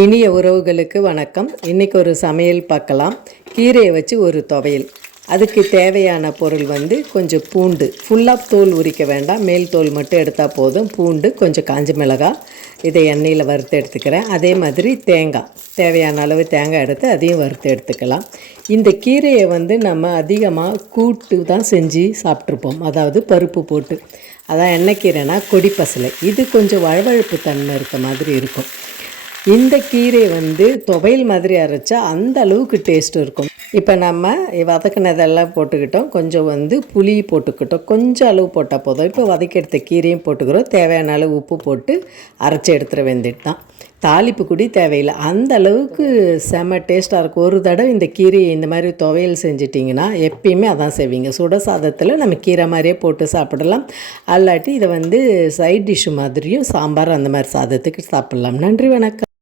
இனிய உறவுகளுக்கு வணக்கம். இன்றைக்கி ஒரு சமையல் பார்க்கலாம். கீரையை வச்சு ஒரு துவையல். அதுக்கு தேவையான பொருள் வந்து கொஞ்சம் பூண்டு. ஃபுல்லாக தோல் உரிக்க வேண்டாம். மேல் தோல் மட்டும் எடுத்தால் போதும். பூண்டு கொஞ்சம் காஞ்ச மிளகாய் இதை எண்ணெயில் வறுத்து எடுத்துக்கிறேன். அதே மாதிரி தேங்காய். தேவையான அளவு தேங்காய் எடுத்து அதையும் வறுத்து எடுத்துக்கலாம். இந்த கீரையை வந்து நம்ம அதிகமாக கூட்டு தான் செஞ்சு சாப்பிட்ருப்போம் அதாவது பருப்பு போட்டு. அதான் எண்ணெய்க்கீரைனா கொடி பசலை. இது கொஞ்சம் வழவழப்பு தன்மை இருக்க மாதிரி இருக்கும். இந்த கீரை வந்து துவையல் மாதிரி அரைச்சா அந்த அளவுக்கு டேஸ்ட் இருக்கும். இப்போ நம்ம வதக்கினதெல்லாம் போட்டுக்கிட்டோம். கொஞ்சம் வந்து புளி போட்டுக்கிட்டோம். கொஞ்சம் அளவு போட்டால் போதும். இப்போ வதக்கி எடுத்த கீரையும் போட்டுக்கிறோம். தேவையான அளவு உப்பு போட்டு அரைச்சி எடுத்துட வேண்டிட்டு தான். தாளிப்பு குடி தேவையில்லை. அந்த அளவுக்கு செம டேஸ்ட்டாக இருக்கும். ஒரு தடவை இந்த கீரையை இந்த மாதிரி துவையல் செஞ்சிட்டிங்கன்னா எப்பயுமே அதான் செய்வீங்க. சுட சாதத்தில் நம்ம கீரை மாதிரியே போட்டு சாப்பிடலாம். அல்லாட்டி இதை வந்து சைட் டிஷ்ஷு மாதிரியும் சாம்பார் அந்த மாதிரி சாதத்துக்கு சாப்பிட்லாம். நன்றி வணக்கம்.